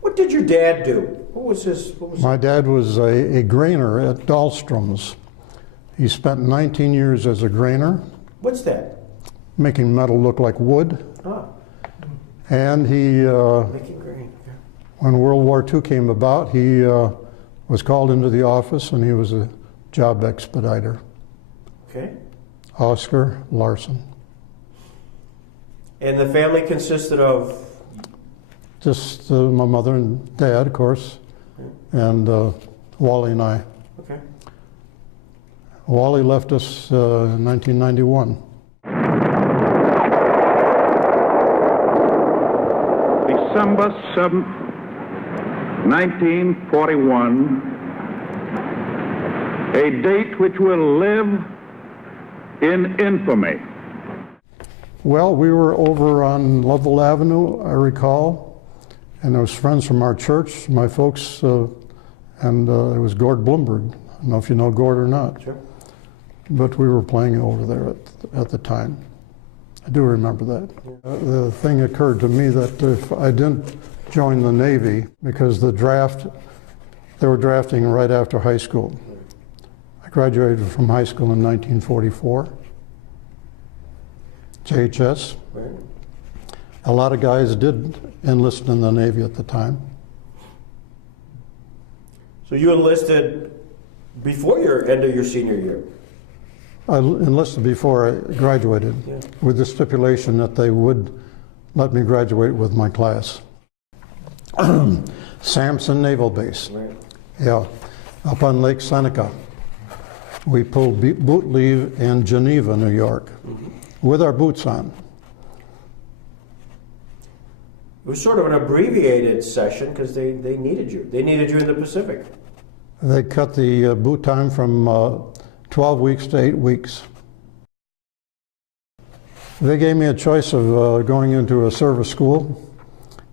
What did your dad do? My dad was a grainer at Dahlstrom's. He spent 19 years as a grainer. What's that? Making metal look like wood. Ah. And he, Making grain. Okay. when World War II came about, he was called into the office and he was a job expediter. Okay. Oscar Larson. And the family consisted of? Just my mother and dad, of course, and Wally and I. Okay. Wally left us in 1991. December 7th, 1941, a date which will live in infamy. Well, we were over on Lovell Avenue, I recall, and there was friends from our church, my folks, and it was Gord Bloomberg. I don't know if you know Gord or not. Sure. But we were playing over there at the time. I do remember that. The thing occurred to me that if I didn't join the Navy, because the draft, they were drafting right after high school. I graduated from high school in 1944, JHS. Right. A lot of guys did enlist in the Navy at the time. So you enlisted before your end of your senior year? I enlisted before I graduated, Yeah. with the stipulation that they would let me graduate with my class. Sampson Naval Base. Right. Yeah, up on Lake Seneca. We pulled boot leave in Geneva, New York, with our boots on. It was sort of an abbreviated session because they needed you. They needed you in the Pacific. They cut the boot time from 12 weeks to 8 weeks. They gave me a choice of going into a service school,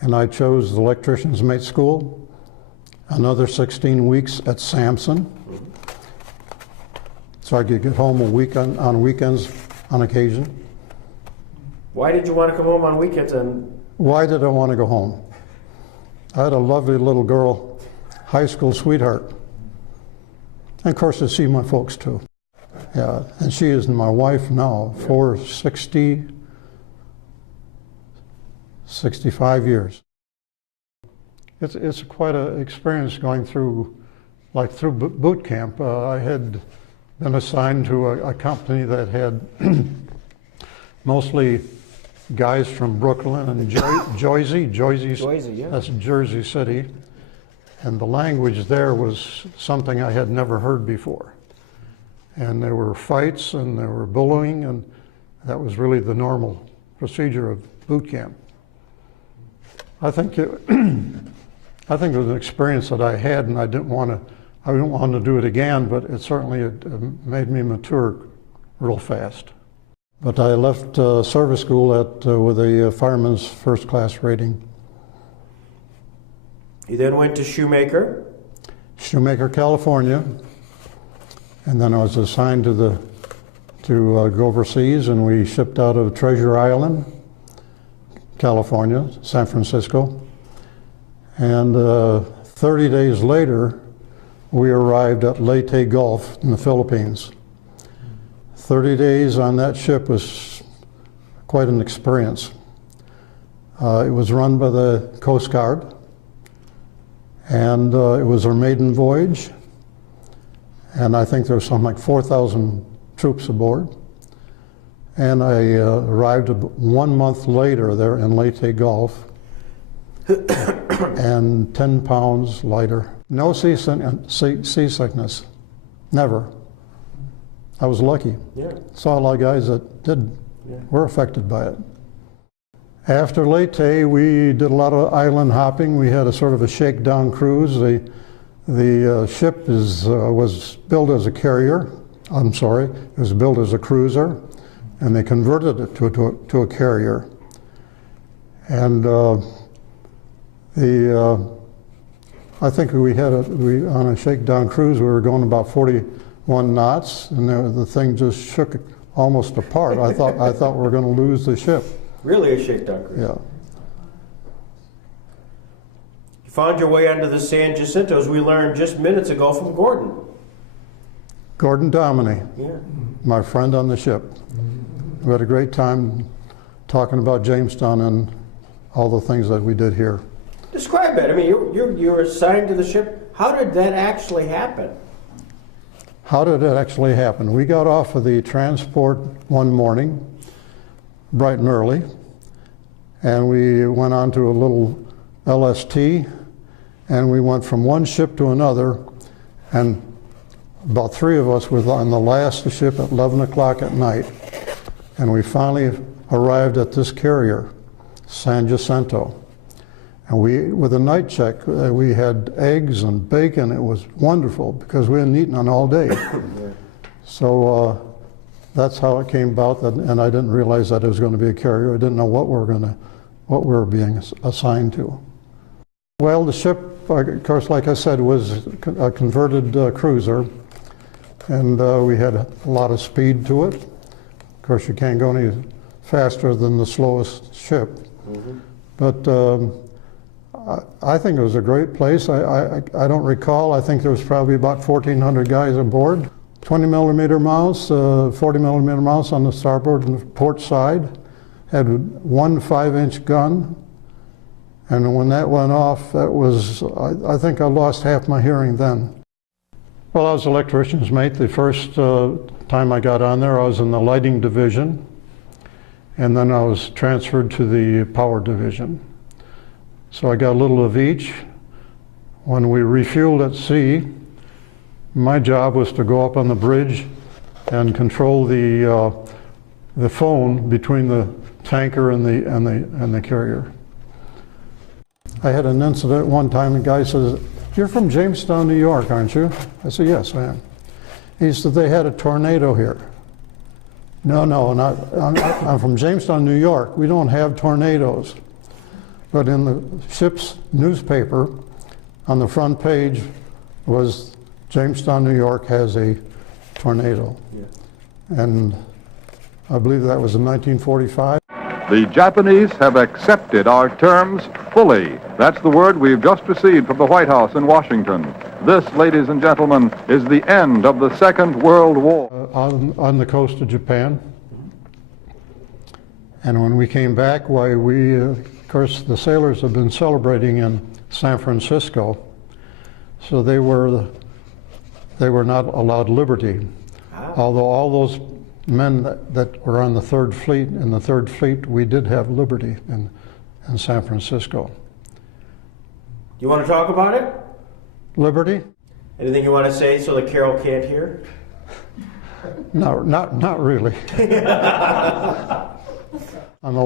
and I chose the electrician's mate school, another 16 weeks at Sampson. So I could get home a week on weekends on occasion. Why did you want to come home on weekends? And Why did I want to go home? I had a lovely little girl, high school sweetheart. And of course, I see my folks too. Yeah, and she is my wife now for 65 years. It's quite an experience going through boot camp. I had been assigned to a company that had mostly guys from Brooklyn and Jersey, yeah. That's Jersey City. And the language there was something I had never heard before. And there were fights and there were bullying, and that was really the normal procedure of boot camp. I think it was an experience that I had, and I didn't want to do it again, but it certainly made me mature real fast. But I left service school with a fireman's first class rating. you then went to Shoemaker. Shoemaker, California, and then I was assigned to go overseas, and we shipped out of Treasure Island, California, San Francisco, and 30 days later we arrived at Leyte Gulf in the Philippines. 30 days on that ship was quite an experience. It was run by the Coast Guard, and it was our maiden voyage, and I think there was something like 4,000 troops aboard. And I arrived 1 month later there in Leyte Gulf, and 10 pounds lighter. No seasickness, never. I was lucky. Yeah. Saw a lot of guys that were affected by it. After Leyte, we did a lot of island hopping. We had a sort of a shakedown cruise. The ship was built as a carrier. I'm sorry, it was built as a cruiser, and they converted it to a carrier. And I think on a shakedown cruise, we were going about 41 knots, and the thing just shook almost apart. I thought we were going to lose the ship. Really a shakedown cruise. Yeah. You found your way onto the San Jacinto, as we learned just minutes ago from Gordon. Gordon Dominy, Yeah. my friend on the ship. We had a great time talking about Jamestown and all the things that we did here. Describe it. I mean, you were assigned to the ship. How did that actually happen? How did it actually happen? We got off of the transport one morning, bright and early, and we went on to a little LST, and we went from one ship to another, and about 3 of us were on the last ship at 11 o'clock at night, and we finally arrived at this carrier, San Jacinto. And we, with a night check, we had eggs and bacon. It was wonderful because we hadn't eaten on all day. So that's how it came about. And I didn't realize that it was going to be a carrier. I didn't know what we were being assigned to. Well, the ship, of course, like I said, was a converted cruiser, and we had a lot of speed to it. Of course, you can't go any faster than the slowest ship. Mm-hmm. But I think it was a great place. I don't recall. I think there was probably about 1,400 guys aboard. 20 millimeter mounts, 40 millimeter mounts on the starboard and port side. Had one 5-inch gun. And when that went off, that was, I think I lost half my hearing then. Well, I was electrician's mate. The first time I got on there, I was in the lighting division. And then I was transferred to the power division. So I got a little of each. When we refueled at sea, my job was to go up on the bridge and control the phone between the tanker and the carrier. I had an incident one time. The guy says, "You're from Jamestown, New York, aren't you?" I said, "Yes, I am." He said, "They had a tornado here." No, I'm from Jamestown, New York. We don't have tornadoes. But in the ship's newspaper, on the front page was Jamestown, New York has a tornado. Yeah. And I believe that was in 1945. The Japanese have accepted our terms fully. That's the word we've just received from the White House in Washington. This, ladies and gentlemen, is the end of the Second World War. On the coast of Japan. And when we came back, why of course, the sailors have been celebrating in San Francisco, so they were not allowed liberty. Although all those men that were on the Third Fleet, in the Third Fleet, we did have liberty in San Francisco. You want to talk about it? Liberty? Anything you want to say so that Carol can't hear? No, not really. On the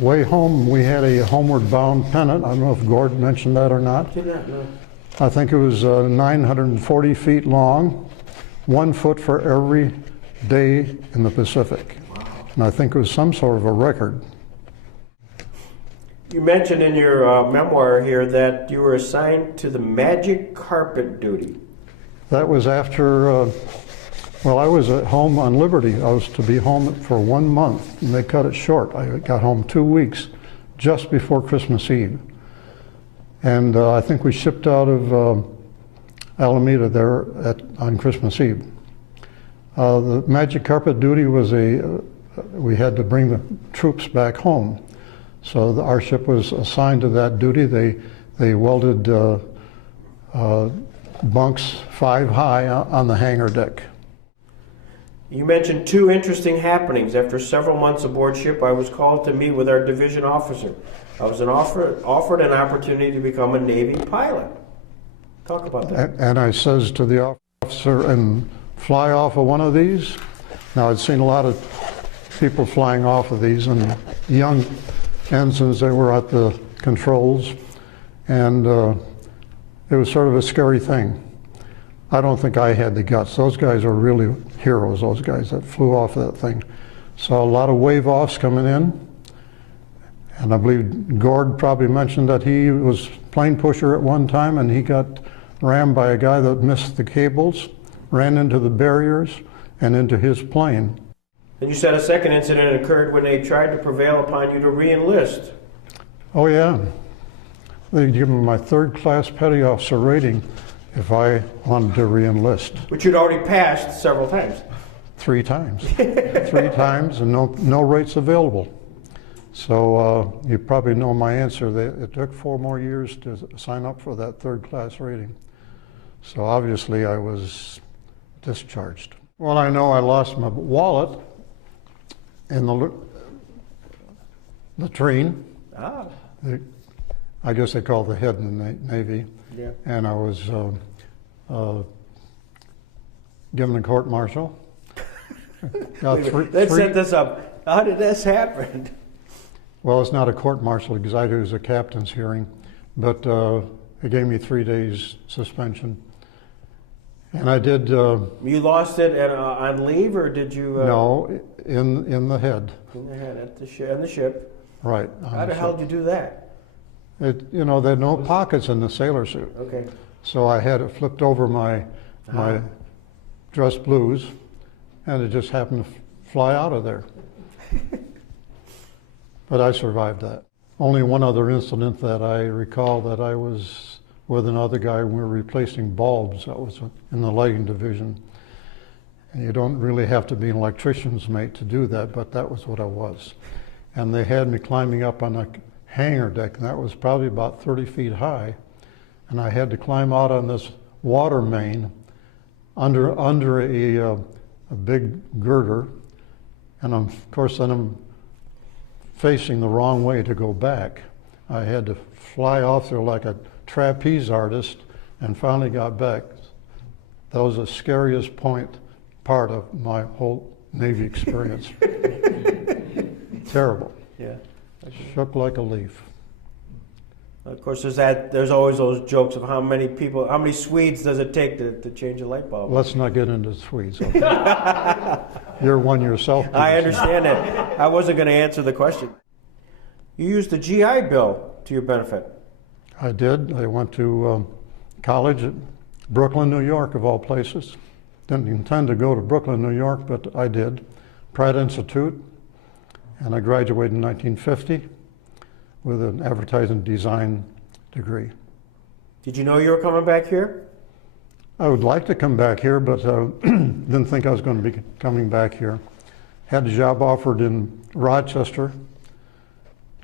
way home, we had a homeward bound pennant. I don't know if Gord mentioned that or not. Did not know. I think it was 940 feet long, 1 foot for every day in the Pacific. Wow. And I think it was some sort of a record. You mentioned in your memoir here that you were assigned to the magic carpet duty. That was after, well, I was at home on Liberty. I was to be home for 1 month, and they cut it short. I got home 2 weeks, just before Christmas Eve. And I think we shipped out of Alameda there on Christmas Eve. The magic carpet duty was we had to bring the troops back home. So our ship was assigned to that duty. They welded bunks 5 high on the hangar deck. You mentioned 2 interesting happenings. After several months aboard ship, I was called to meet with our division officer. I was offered an opportunity to become a Navy pilot. Talk about that. And I says to the officer, and fly off of one of these? Now, I'd seen a lot of people flying off of these, and young ensigns, they were at the controls, and it was sort of a scary thing. I don't think I had the guts. Those guys are really heroes, those guys that flew off of that thing. Saw a lot of wave-offs coming in, and I believe Gord probably mentioned that he was plane pusher at one time, and he got rammed by a guy that missed the cables, ran into the barriers, and into his plane. And you said a second incident occurred when they tried to prevail upon you to re-enlist. Oh yeah. they'd give me my third-class petty officer rating if I wanted to re-enlist. Which you'd already passed several times. 3 times. 3 times, and no rates available. So you probably know my answer. It took 4 more years to sign up for that third-class rating. So obviously I was discharged. Well, I know I lost my wallet in the latrine. Ah. I guess they call the head in the Navy. Yeah. And I was given a court-martial. Let's set this up. How did this happen? Well, it's not a court-martial exactly. It was a captain's hearing, but it gave me 3 days suspension. And I did. You lost it on leave, or did you? No, in the head. In the head at on the ship. Right. How the hell did you do that? There had no pockets in the sailor suit. Okay. So I had it flipped over my dress blues, and it just happened to fly out of there. But I survived that. Only one other incident that I recall, that I was with another guy when we were replacing bulbs. That was in the lighting division. And you don't really have to be an electrician's mate to do that, but that was what I was. And they had me climbing up on a hangar deck, and that was probably about 30 feet high. And I had to climb out on this water main under a big girder. And of course, then I'm facing the wrong way to go back. I had to fly off there like a trapeze artist and finally got back. That was the scariest part of my whole Navy experience. Terrible. Yeah. Shook like a leaf. Of course, there's always those jokes of how many Swedes does it take to change a light bulb? Let's not get into Swedes. Okay? You're one yourself. Peter. I understand that. I wasn't going to answer the question. You used the GI Bill to your benefit. I did. I went to college at Brooklyn, New York, of all places. Didn't intend to go to Brooklyn, New York, but I did. Pratt Institute, and I graduated in 1950 with an advertising design degree. Did you know you were coming back here? I would like to come back here, but didn't think I was going to be coming back here. Had a job offered in Rochester,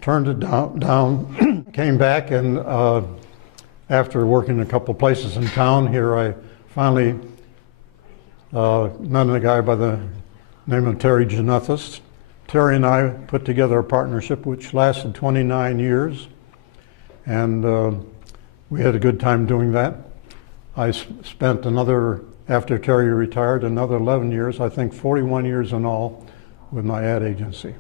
turned it down, came back, and after working a couple places in town here, I finally met a guy by the name of Terry Janethis. Terry and I put together a partnership which lasted 29 years, and we had a good time doing that. I spent after Terry retired, another 11 years, I think 41 years in all, with my ad agency.